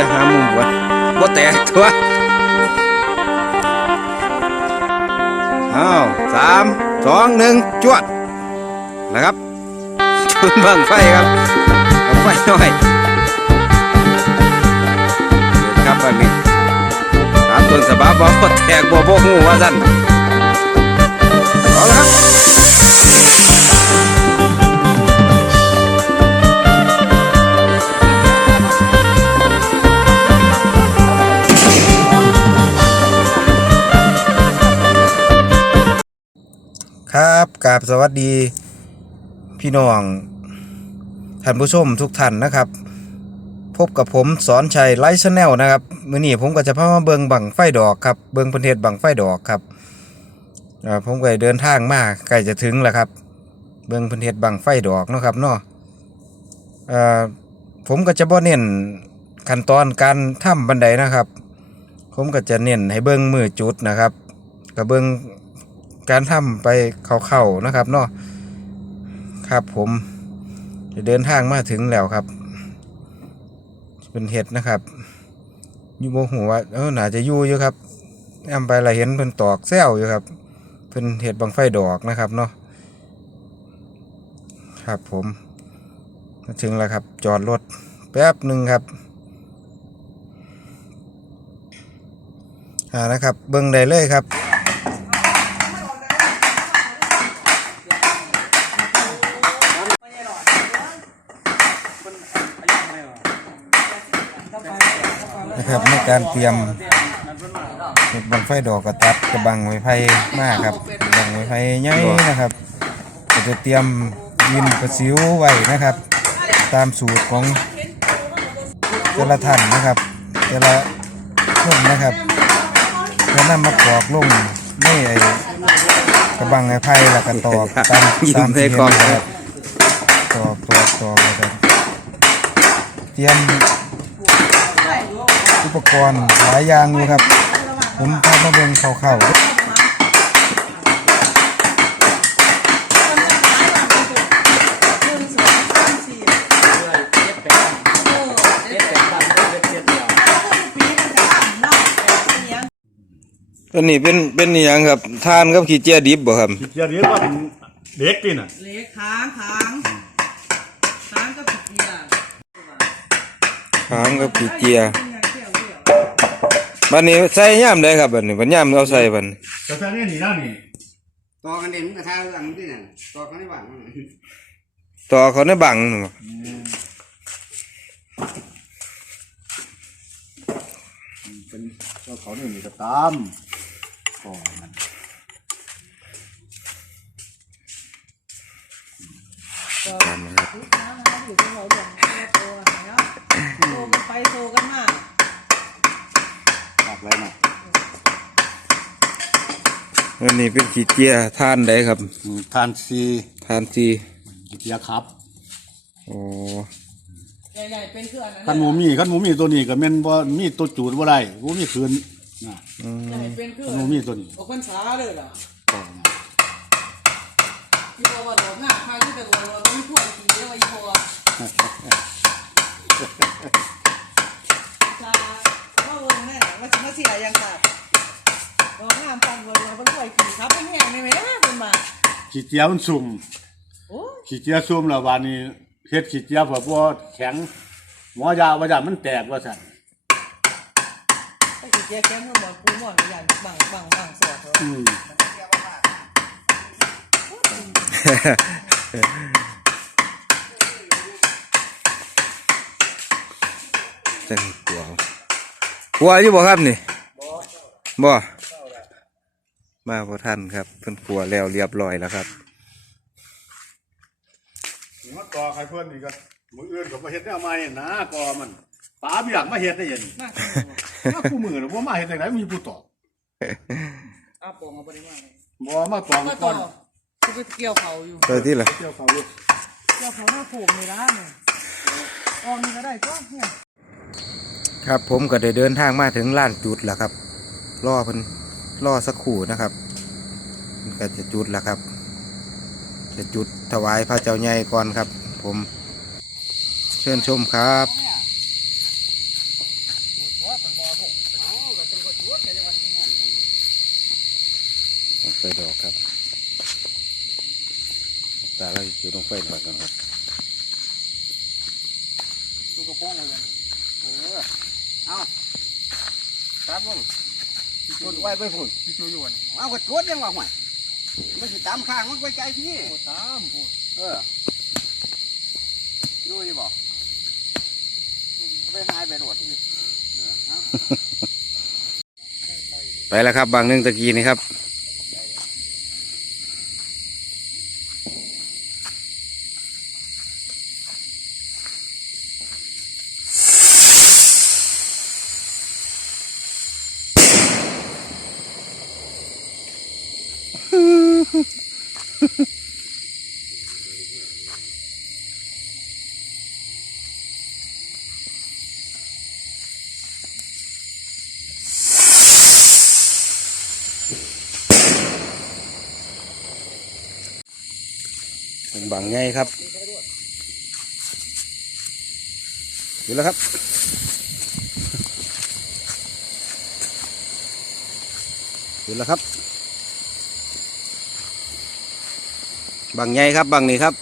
ดี๋ยวหามุมก่อนบ่แตกตัวอ้าวสามสองหนึ่งจวดนะครับชุนบังไฟครับเอาไฟหน่อยเดี๋ยวครับอันนี้ถามต้นสบาบอกบ่แตกบ่บ่หูว่าสั่น ราบสวัสดีพี่น้องท่านผู้ชมทุกท่านนะครับ พบกับผมสอนชัยไลฟ์ชาแนลนะครับมื้อนี้ผมก็จะพามาเบิงบังไฟดอกครับเบิงประเทศบังไฟดอกครับผมก็เดินทางมาใกล้จะถึงแล้วครับ เบิงประเทศบังไฟดอกนะครับเนาะอ่าผมก็จะบ่เน้นขั้นตอนการทำบันไดนะครับ ผมก็จะเน้นให้เบิงมือจุดนะครับกับเบิง การทำไปเข้าๆนะครับเนาะครับผมจะเดินทางมาถึงแล้วครับ เป็นเห็ดนะครับอยู่โมหัวเออหนาจะยู่อยู่ครับแอมไปละเห็นเพิ่นตอกแซวอยู่ครับเพิ่นเห็ดบังไฟดอกนะครับเนาะครับผมมาถึงแล้วครับ จอดรถแป๊บหนึ่งครับอ่านะครับ เบิ่งได้เลยครับ นะครับใน การเตรียมเห็ดบังไฟดอกกระตัดกระบังไม้ไผ่มากครับกระบังไม้ไผ่ใหญ่นะครับก็จะเตรียมยินกระสิวไว้นะครับ ตามสูตรของแต่ละท่านนะครับแต่ละคนนะครับแล้วนำมากรอกลงในไอ้กระบังไม้ไผ่แล้วก็ตอกตามยิ้มตามที่ให้เห็ก่อนนนะครับตอกตอกตอกนะครับเตรียม อุปกรณ์หลายอย่างอยู่ครับ ผมพามาเบิ่งเข้าๆอันนี้เป็นเป็นอหยังครับทานกับขี้เจียดิบบ่ครับจะเรียกว่าเป็นเด็กนี่น่ะเล็กค้างค้างค้างก็ผิดเกียร์ทานกับขี้เจีย บัดนี้ใส่ย่ามได้ครับบัดนี้บัดย่ามเอาใส่บัดนี้กาแฟนี่นี่นะนี่ต่อกันเด่นกระทาเรื่องที่นั่นต่อกันได้บ้างต่อเขาในบังนั่นบ่เป็นเจ้าเขานี่นี่ก็ตามก่อนมันตามนะครับทุกครั้งนะอยู่ที่เราอย่างโตกันเนาะโตกัน ไปโตกันมาตัดอะไรน่ะอันนี้เป็นขี้เจียทานได้ครับอืมทานซีทานซีเกียร์ครับโอ้ใหญ่ๆเป็นเครื่องนั้นขันหมูมีขันหมูมีตัวนี้ก็แม่นบ่มีตัวจูดบ่ได้หมูมีคืนน่ะใหญ่เป็นเครื่อขังนหมูมีตัวนี้ออกพรรษาเลยล่ะก่อนน่ะที่บอกว่าหลงหน้าพาที่แต่ตัวเราไม่ควรกินเยอะไอ้พอจะว่าเวงแน่ว่าจะมาเสียยังขาดเราห้ามฟังเวงเราไม่ควรกินครับเป็นแห้งไม่ไหมเป็นมาขี้เกียร์มันสุ่มโอ้ยขี้เกียร์สุ่มแล้ววันนี้เฮ็ดขี้เกียร์เพื่อบ่แข็งหมอยาว่าจะมันแตกว่าซั่นไอ้เจ๊แก้มหมอนปูหมอนอย่างบังบังบังสอดเขาอืมจังกลั วกลัวอยู่บ่ครับนี่บ่มาบ่ทันครับเพิ่นกลัวแล้วเรียบร้อยแล้วครับมาก่อใครเพิ่นนี่ก็มืออื่นก็มาเฮ็ดแนวใหม่นะก่อมันป๋าบ่อยากมาเฮ็ดได้ยังมากถ้าผู้มือน่ะบ่มาเฮ็ดจังไดมีผู้ตอบอ้าปองเอาไปได้มากเลยบ่มาตอบก็ก่ต่ออนคือไปเกี่ยวเขาอยู่เจอที่ละเที่ยวเขาอยู่เกี่ยวเขาหน้าโขงในร้านเนี่ยอองนี่ก็ได้ก็เนี่ย ครับผมก็ได้เดินทางมาถึงลานจุดแล้วครับรอเพิ่นรอสักครู่นะครับก็จะจุดแล้วครับ จะจุดถวายพระเจ้าใหญ่ก่อนครับ ผมเชิญชมครับไฟดอกครับตาเราอยู่ตรงไฟดอกกันครับตู้กระโปรงเลยเออ เอาครับผมพุ่นไว้ไปพุ่นพี่ช่วยอยู่วันเอากระกดยังว่าห่วยมันสิตามข้างมันไปไกลพี่โอ้ตามพูดเอออยู่ยี่บอกไปหายไปโดดเออเอาไปแล้วครับบางหนึงตะกี้นี่ครับางไงครับอยู่แล้วครับ อยู่แล้วครับ บางไงครับบางนี้ครับ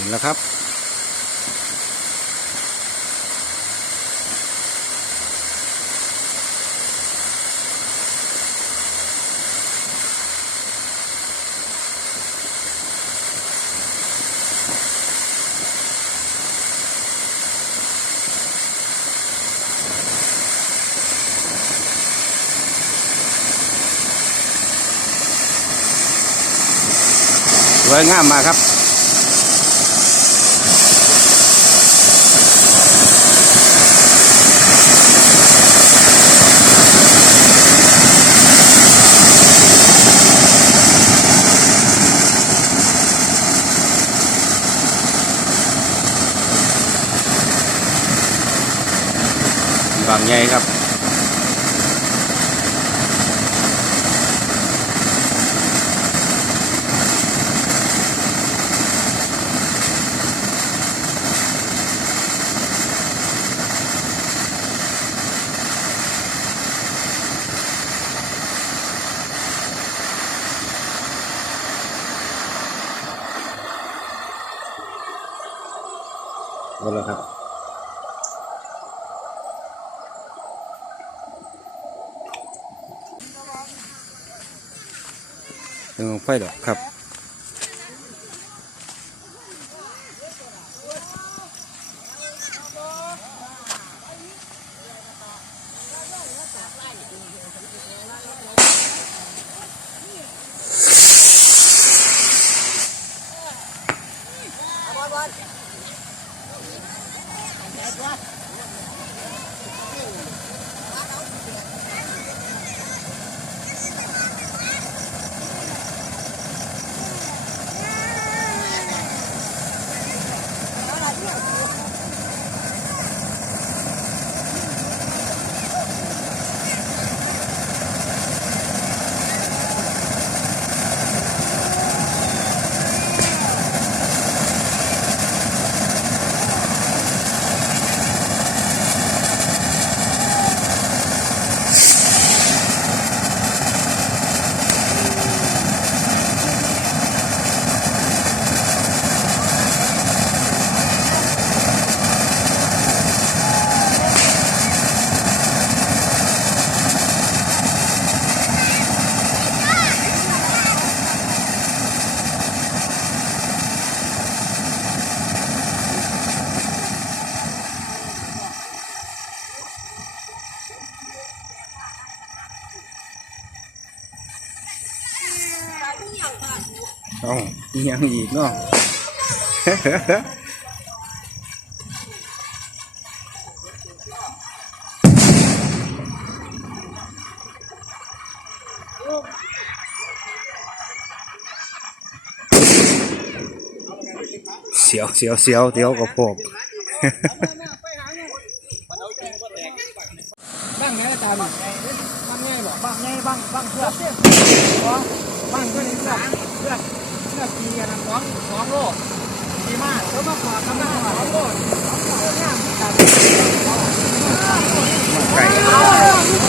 เห็นแล้วครับ สวยงามมากครับ หมดแล้วครับเรื่องไฟดอกครับ งอีกเนาะเสียวเสียวเสียวเดี๋ยวกับผมบ้างเนี้ยอาจารย์บ้างง่ายหรอบ้างง่ายบ้างบ้างเพื่อบ้างเพื่อนี้เพื่อเพื่อเพื่อตีกันนะสองสองโลกดีมากแล้วมาขอทำหน้าของโลสองโลงามกันไก่ย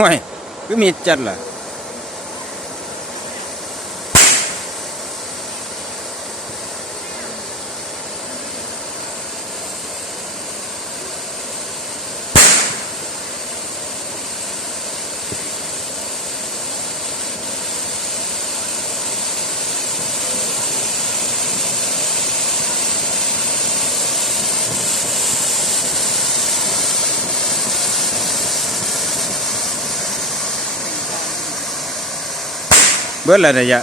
ห้ยก็มีจัดล่ะ เบิดอะ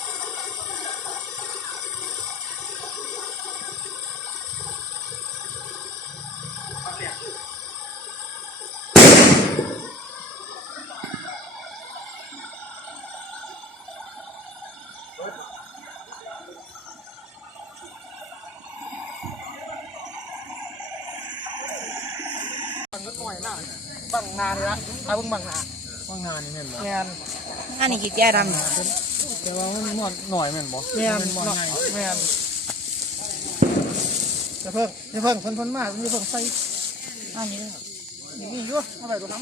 บังก็หน่อยนะบังนานเลยนะเอาเพิ่งบังนาบังนานนี่แม่นบ่แม่นอันนี้กี่แก่ดำ แต่ว่ามันหน่อยหน่อยแม่นบ่แม่นแม่นจะเพิ่งจะเพิ่งเพิ่นเพิ่นมากจะเพิ่งใส่อันนี้นี่นี่อยู่อะไรตัวนั้น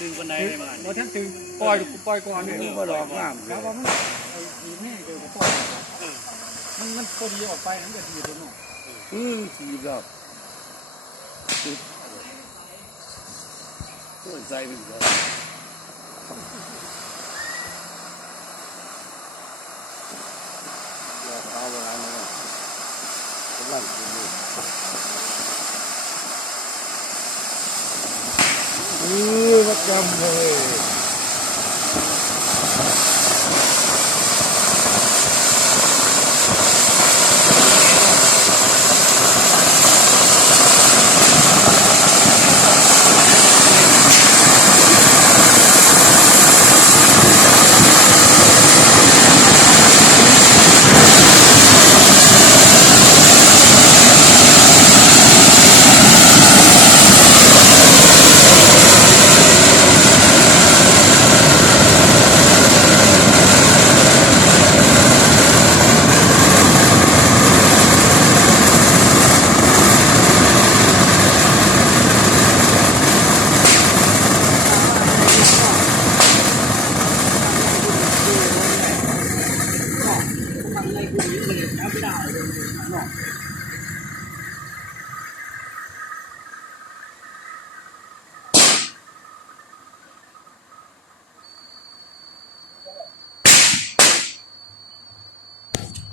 ตึงบันไดเลยมาบ่ทันตึงปล่อยปล่อยก่อนนี่บ่ดอกงามแล้วว่ามันไอ้ดีแม่เกิดกับปล่อยมันมันพอดีออกไปมันก็ดีตัวเนาะอือสีแบบตัวใจเป็นแบบหลอกเอาเวลาเนี่ยกำลังกินอยู่ อือวัดจำเลย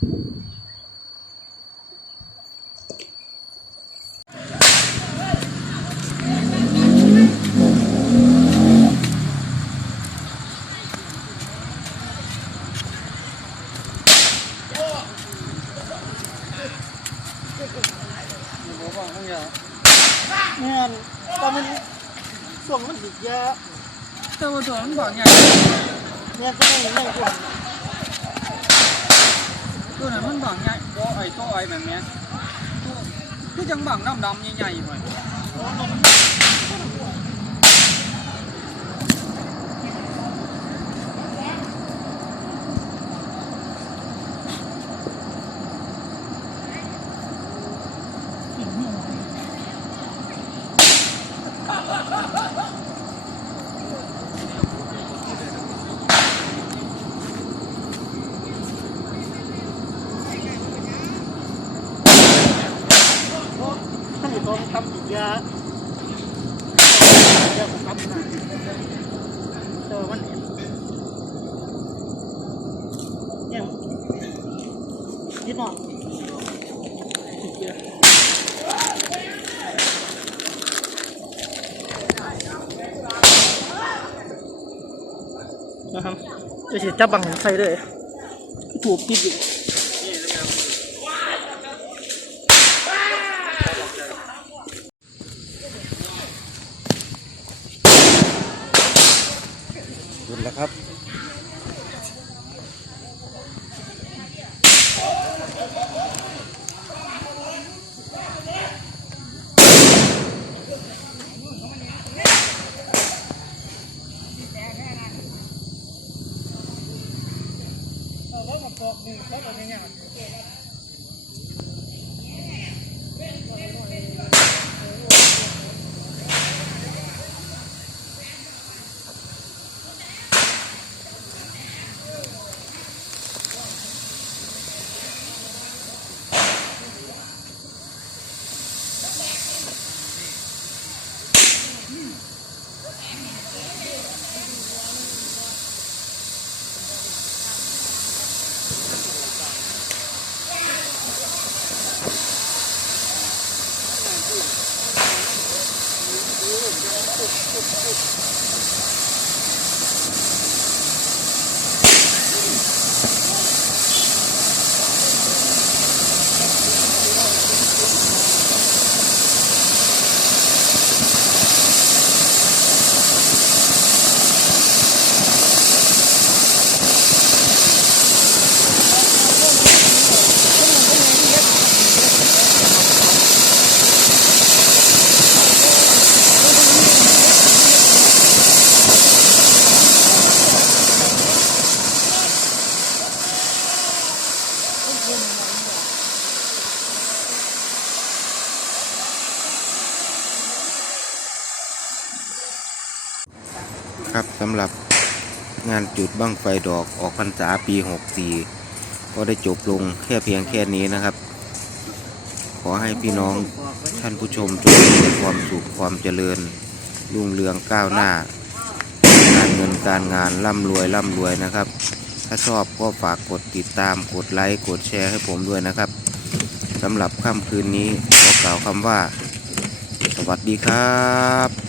เนี่ยตอนมันช่วงมันดึกเยอะแต่ว่าตัวมันบอกไงเนี่ยก็ไม่เห็นเลยคน ตัวนั้นมันบอกไงบ่ไอ้ตัวไอ้แบบเนี้ยคือจังบังดำๆใหญ่ๆหน่อย ท่านอยู่ตรงทำดึกเยอะเยอะผมครับนะเจอมันเนี่ยยิดหน่อกนะครับจะฉีดจับบังใส่เลยถูกติดอยู่ หยุดแล้วครับานจุดบั้งไฟดอกออกพรรษาปี 64 ก็ได้จบลงแค่เพียงแค่นี้นะครับ ขอให้พี่น้องท่านผู้ชมจงมีแต่ความสุขความเจริญ รุ่งเรืองก้าวหน้า การเงินการงานร่ำรวยร่ำรวยนะครับ ถ้าชอบก็ฝากกดติดตามกดไลค์กดแชร์ให้ผมด้วยนะครับสำหรับค่ำคืนนี้ขอกล่าวคำว่า สวัสดีครับ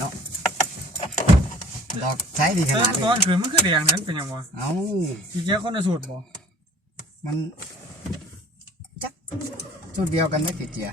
เขาหวังหน่อยๆเนาะดอกใช้ดีขนาดตนี้อนขืนมันคือแดงนั้นเป็นยังวะเอ้าอีเจ้าคนละสูตรบ่มันจักจุดเดียวกันไหม่ติดเจีย